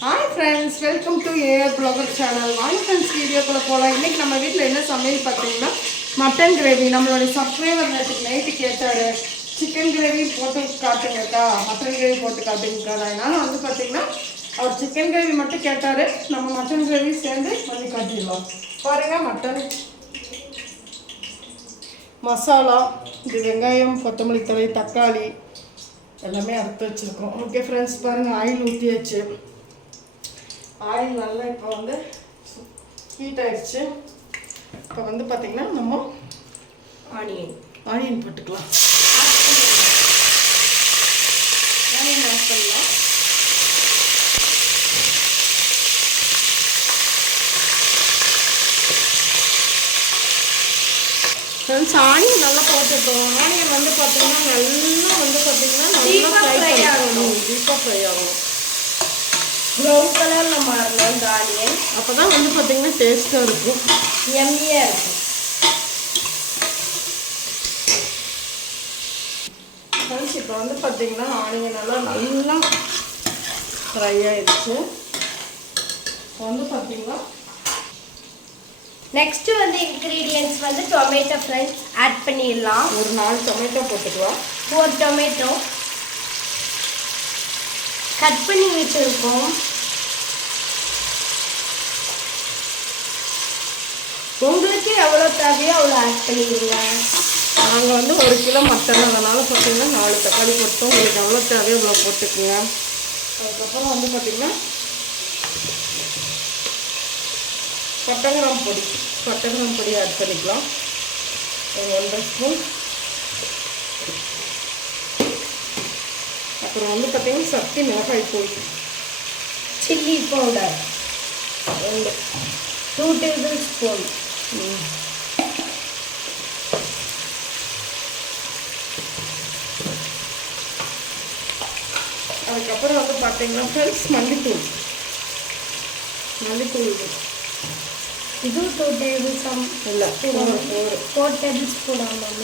Hi friends, welcome to AR Blogger channel. Hi friends, video குள்ள போலாம். இன்னைக்கு நம்ம வீட்ல என்ன சமையல் பாத்தீங்கன்னா மட்டன் கிரேவி. நம்மளோட சப்ஸ்கிரைபர் நைட் கேட்டாரு சிக்கன் கிரேவி போட்டு காட்டுங்கக்கா, மட்டன் கிரேவி போட்டு காட்டுங்கக்கா. அதனால வந்து பாத்தீங்கன்னா அவர் சிக்கன் கிரேவி மட்டும் கேட்டாரு. நம்ம மட்டன் கிரேவி சேர்ந்து பண்ணி காட்டிடலாம். பாருங்க மட்டன் மசாலா, இது வெங்காயம், கொத்தமல்லி தழை, தக்காளி எல்லாமே அறுத்து வச்சிருக்கோம். ஓகே ஃப்ரெண்ட்ஸ், பாருங்க ஆயில் ஊற்றியாச்சு. ஆயில் நல்லா இப்போ வந்து ஹீட் ஆயிடுச்சு. இப்போ வந்து பார்த்திங்கன்னா நம்ம ஆனியன் போட்டுக்கலாம். ஆனியன் ஆட் பண்ணலாம். ஃப்ரெண்ட்ஸ், ஆனியன் நல்லா போட்டுட்டோம். ஆனியன் வந்து பார்த்திங்கன்னா நல்லா ஃப்ரை ஆகணும், டீப்பாக ஃப்ரை ஆகணும். ப்ரௌன் கலரில் மாறணும் இந்த ஆனியன். அப்போ தான் வந்து பார்த்திங்கன்னா டேஸ்ட்டாக இருக்கும், எம்மியாக இருக்கும். ஃப்ரெண்ட்ஸ், இப்போ வந்து பார்த்திங்கன்னா ஆனியன் நல்லா ஃப்ரை ஆயிடுச்சு. இப்போ வந்து பார்த்திங்கன்னா நெக்ஸ்ட் வந்து இன்க்ரீடியன்ட்ஸ் வந்து டொமேட்டோ ஃப்ரெண்ட்ஸ் ஆட் பண்ணிடலாம். ஒரு 4 டொமேட்டோ போட்டுக்கலாம். 4 டொமேட்டோ கட் பண்ணி வச்சுருக்கோம். உங்களுக்கு எவ்வளோ தேவையோ அவ்வளோ ஆட் பண்ணிடுங்க. நாங்கள் வந்து 1 கிலோ மட்டன், அதனால் பார்த்திங்கன்னா 4 தக்காளி போட்டோம். உங்களுக்கு எவ்வளோ தேவையோ அவ்வளோ போட்டுக்குங்க. அதுக்கப்புறம் வந்து பார்த்திங்கன்னா பட்டை கிராம் பொடி ஆட் பண்ணிக்கலாம். ஒரு 1.5 ஸ்பூன். அப்புறம் வந்து பார்த்திங்கன்னா சக்தி மிளகாய் தூள், சில்லி பவுடர் 2 டேபிள் ஸ்பூன். அதுக்கப்புறம் வந்து பார்த்திங்கன்னா ஃப்ரெண்ட்ஸ் மல்லித்தூள் இது 2 டேபிள் ஸ்பூன் இல்லை, 4 டேபிள் ஸ்பூன். ஆமாம்,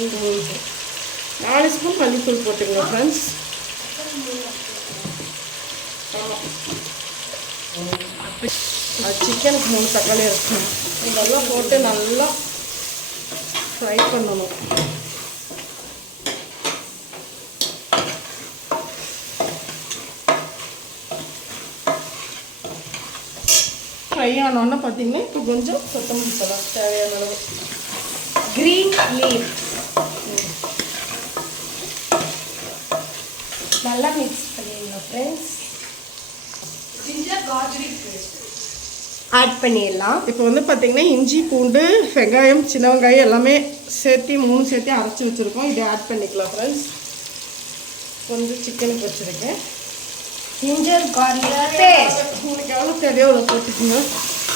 4 ஸ்பூன் மல்லித்தூள் போட்டுங்க ஃப்ரெண்ட்ஸ். சிக்கனுக்கு 3 தக்காளி இருக்கும். இதெல்லாம் போட்டு நல்லா ஃப்ரை பண்ணணும். ஃப்ரை ஆனோன்னா பார்த்தீங்கன்னா இப்போ கொஞ்சம் கொத்தமல்லி தழை தேவையான அளவு, கிரீன் லீஃப் நல்லா மிக்ஸ் பண்ணிடலாம் friends. Ginger garlic paste add பண்ணிடலாம். இப்போ வந்து பார்த்திங்கன்னா இஞ்சி, பூண்டு, வெங்காயம், சின்ன வெங்காயம் எல்லாமே சேர்த்து 3 சேர்த்து அரைச்சி வச்சுருக்கோம். இதை ஆட் பண்ணிக்கலாம் ஃப்ரெண்ட்ஸ். கொஞ்சம் சிக்கனுக்கு வச்சுருக்கேன். ஜிஞ்சர் கார்லிக் பேஸ்ட் உங்களுக்கு எவ்வளோ தேவையோ அவ்வளோ போட்டுக்கோங்க.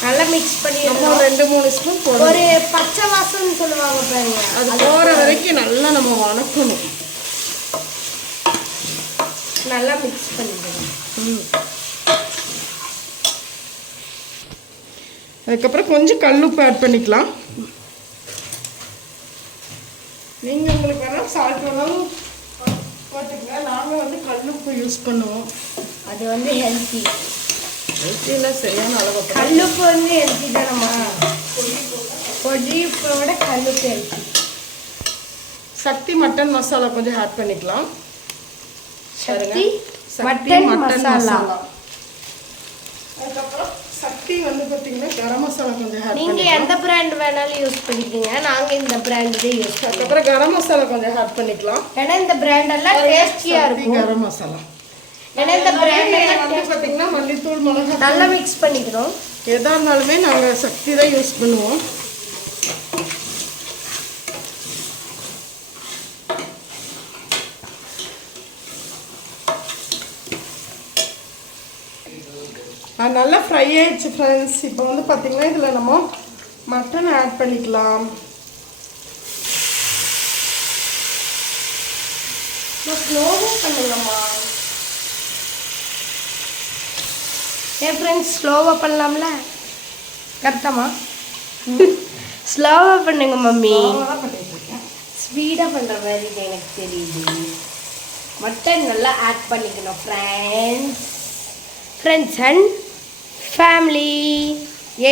நல்லா மிக்ஸ் பண்ணிடலாம். 2-3 ஸ்பூன் போடணும். ஒரு பச்சை வாசம்னு சொல்லுவாங்க பாருங்க, அது போகிற வரைக்கும் நல்லா நம்ம வணக்கணும். நல்லா மிக்ஸ் பண்ணிடணும். அதுக்கப்புறம் கொஞ்சம் கல்லுப்பு ஆட் பண்ணிக்கலாம். நீங்கள் உங்களுக்கு வேணால் சால்ட் வேணாலும் போட்டுக்கங்க. நாங்கள் வந்து கல்லுப்பு யூஸ் பண்ணுவோம். அது வந்து ஹெல்த்தியில் சரியான அளவு. கல்லுப்பு வந்து ஹெல்த்தி தானம்மா. பொடிப்போட கல்லுப்பு ஹெல்த்தி. சக்தி மட்டன் மசாலா கொஞ்சம் ஆட் பண்ணிக்கலாம். சக்தி மட்டன் மசாலா. அதுக்கப்புறம் சக்தி வந்து பார்த்தீங்கன்னா கரம் மசாலா கொஞ்சம் ஆட் நீங்க பண்ணிக்கலாம். எந்த பிராண்ட் வேணாலும் யூஸ் பண்ணிக்கோங்க. நாங்க இந்த பிராண்ட் தான் யூஸ் பண்ணுவோம். அதுக்கப்புறம் கரம் மசாலா கொஞ்சம் ஆட் பண்ணிக்கலாம். ஏன்னா இந்த பிராண்ட் எல்லாம் டேஸ்டியா இருக்கும். கரம் மசாலா ஏன்னா இந்த பிராண்ட் எல்லாம் வந்து பார்த்தீங்கன்னா மல்லித்தூள், மிளகாய் நல்லா மிக்ஸ் பண்ணிக்கிறோம். எதா இருந்தாலுமே நாங்கள் சக்தி தான் யூஸ் பண்ணுவோம். நல்லா ஃப்ரை ஆயிடுச்சு ஃப்ரெண்ட்ஸ். இப்போ வந்து பார்த்தீங்கன்னா இதில் நம்ம மட்டன் ஆட் பண்ணிக்கலாம். ஸ்லோவாக பண்ணலாமா? ஏன் ஃப்ரெண்ட்ஸ் ஸ்லோவாக பண்ணலாம்ல? கரெக்டாமா? ஸ்லோவாக பண்ணுங்க மம்மி. ஸ்பீடாக பண்ணுற மாதிரி எனக்கு தெரியுது. மட்டன் நல்லா ஆட் பண்ணிக்கணும் friends. And family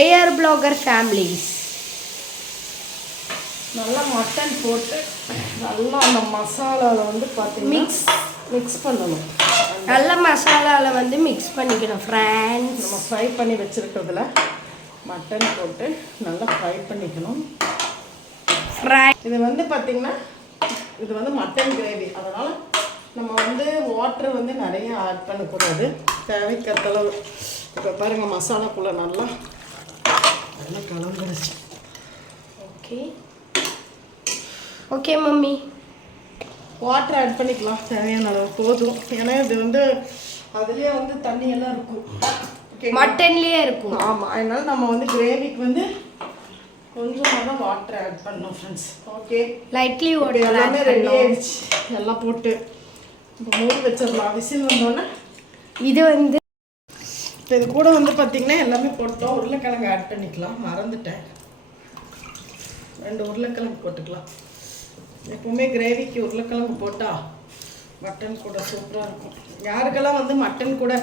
AR blogger families. நல்லா மட்டன் போட்டு நல்லா அந்த மசாலாவில் வந்து பார்த்தீங்கன்னா மிக்ஸ் பண்ணணும். நல்ல மசாலாவில் வந்து மிக்ஸ் பண்ணிக்கணும் ஃப்ரெண்ட்ஸ். நம்ம ஃப்ரை பண்ணி வச்சுருக்கிறதுல மட்டன் போட்டு நல்லா ஃப்ரை பண்ணிக்கணும். இது வந்து பார்த்திங்கன்னா இது வந்து மட்டன் கிரேவி, அதனால் நம்ம வந்து வாட்டர் வந்து நிறைய ஆட் பண்ணக்கூடாது, தேவைக்கத்தளவு. இப்போ பாருங்கள் மசாலாக்குள்ளே நல்லா கலந்துருச்சு. Okay okay mummy, water add பண்ணிக்கலாம் தேவையான அளவு போதும். ஏன்னா இது வந்து அதுலேயே வந்து தண்ணியெல்லாம் இருக்கும், மட்டன்லேயே இருக்கும். ஆமாம், அதனால் நம்ம வந்து கிரேவிக்கு வந்து கொஞ்சமாக தான் வாட்டர் ஆட் பண்ணோம் ஃப்ரெண்ட்ஸ். ஓகே, லைட்லி வாட்டர் எல்லாமே ரெடி ஆகிடுச்சு. எல்லாம் போட்டு இப்போ மூடி வச்சிடலாம். விசில் வந்தோடனே இது வந்து இப்போ இது கூட வந்து பார்த்திங்கன்னா எல்லாமே போட்டோம். உருளைக்கிழங்கு ஆட் பண்ணிக்கலாம், மறந்துட்டேன். 2 உருளைக்கிழங்கு போட்டுக்கலாம். எப்போவுமே கிரேவிக்கு உருளைக்கிழங்கு போட்டால் மட்டன் கூட சூப்பராக இருக்கும். யாருக்கெல்லாம் வந்து மட்டன் கூட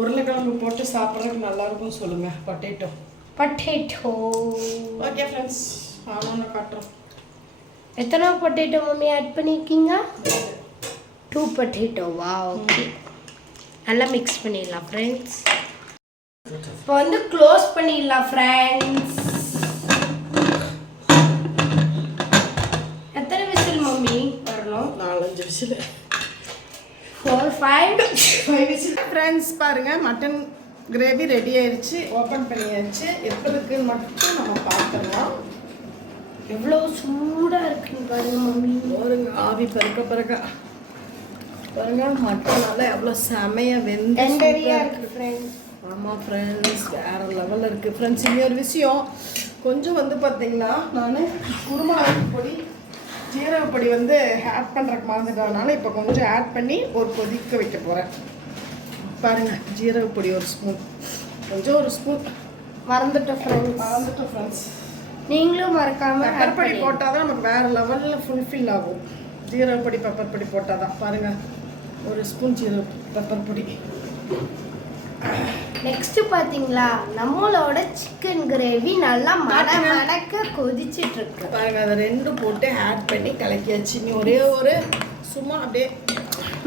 உருளைக்கிழங்கு போட்டு சாப்பிட்றதுக்கு நல்லாயிருக்கும்னு சொல்லுங்கள். பொட்டேட்டோ ஓகே ஃப்ரெண்ட்ஸ், ஆனோன்னு காட்டுறோம். எத்தனை பொட்டேட்டோ மம்மி ஆட் பண்ணியிருக்கீங்க? 2 பொட்டேட்டோவா? ஓகே, நல்லா மிக்ஸ் பண்ணிடலாம் ஃப்ரெண்ட்ஸ். இப்போ வந்து க்ளோஸ் பண்ணிடலாம் ஃப்ரெண்ட்ஸ். எத்தனை விசில் மம்மி வரணும்? 4-5 விசில், 4-5 விசில். ஃப்ரெண்ட்ஸ் பாருங்கள், மட்டன் கிரேவி ரெடி ஆயிடுச்சு. ஓப்பன் பண்ணியாச்சு. எப்படி இருக்குன்னு மட்டும் நம்ம பார்த்துடலாம். எவ்வளோ சூடாக இருக்குன்னு பாருங்க மம்மி. பாருங்க, ஆவி பறக்க பாருங்க, மட்டனால எவ்வளோ செமையாக வெந்து இருக்கு ஃப்ரெண்ட்ஸ். ஆமாம் ஃப்ரெண்ட்ஸ், வேறு லெவலில் இருக்குது ஃப்ரெண்ட்ஸ். இன்னொரு விஷயம், கொஞ்சம் வந்து பார்த்திங்கன்னா நான் குருமிளகு பொடி ஜீரகப்பொடி வந்து ஆட் பண்ணுறக்கு மறந்துட்டதுனால இப்போ கொஞ்சம் ஆட் பண்ணி ஒரு கொதிக்க வைக்க போகிறேன். பாருங்கள், ஜீரகப்பொடி 1 ஸ்பூன், கொஞ்சம் 1 ஸ்பூன் மறந்துட்டோம் ஃப்ரெண்ட்ஸ். நீங்களும் மறக்காமல் பெப்பர் பொடி போட்டால் தான் நமக்கு வேறு லெவலில் ஃபுல்ஃபில் ஆகும். ஜீரகப்பொடி பெப்பர் பொடி போட்டால் தான். பாருங்கள், 1 ஸ்பூன் பெப்பர் பொடி. நெக்ஸ்ட் பார்த்தீங்களா, நம்மளோட சிக்கன் கிரேவி நல்லா மடக்க கொதிச்சிட்டு இருக்கு. பாருங்க, அதை 2 போட்டு ஆட் பண்ணி கலக்கியாச்சு. நீ ஒரே ஒரு சும்மா அப்படியே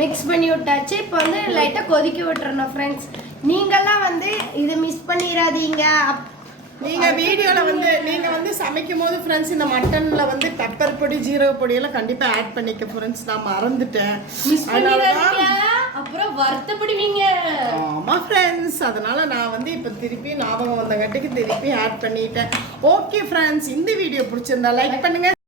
மிக்ஸ் பண்ணி விட்டாச்சு. இப்போ வந்து லைட்டாக கொதிக்க விட்டுறணும் ஃப்ரெண்ட்ஸ். நீங்கள்லாம் வந்து இதை மிஸ் பண்ணிடாதீங்க. நீங்கள் வீடியோவில் வந்து நீங்கள் வந்து சமைக்கும் போது ஃப்ரெண்ட்ஸ் இந்த மட்டனில் வந்து பெப்பர் பொடி ஜீரகப்பொடியெல்லாம் கண்டிப்பாக ஆட் பண்ணிக்க ஃப்ரெண்ட்ஸ். நான் மறந்துட்டேன், அப்புறம் வருத்தப்படுவீங்க. ஆமாம் ஃப்ரெண்ட்ஸ், அதனால் நான் வந்து இப்போ திருப்பி ஞாபகம் வந்தங்காட்டிக்கு திருப்பி ஆட் பண்ணிட்டேன். ஓகே ஃப்ரெண்ட்ஸ், இந்த வீடியோ பிடிச்சிருந்தா லைக் பண்ணுங்கள்.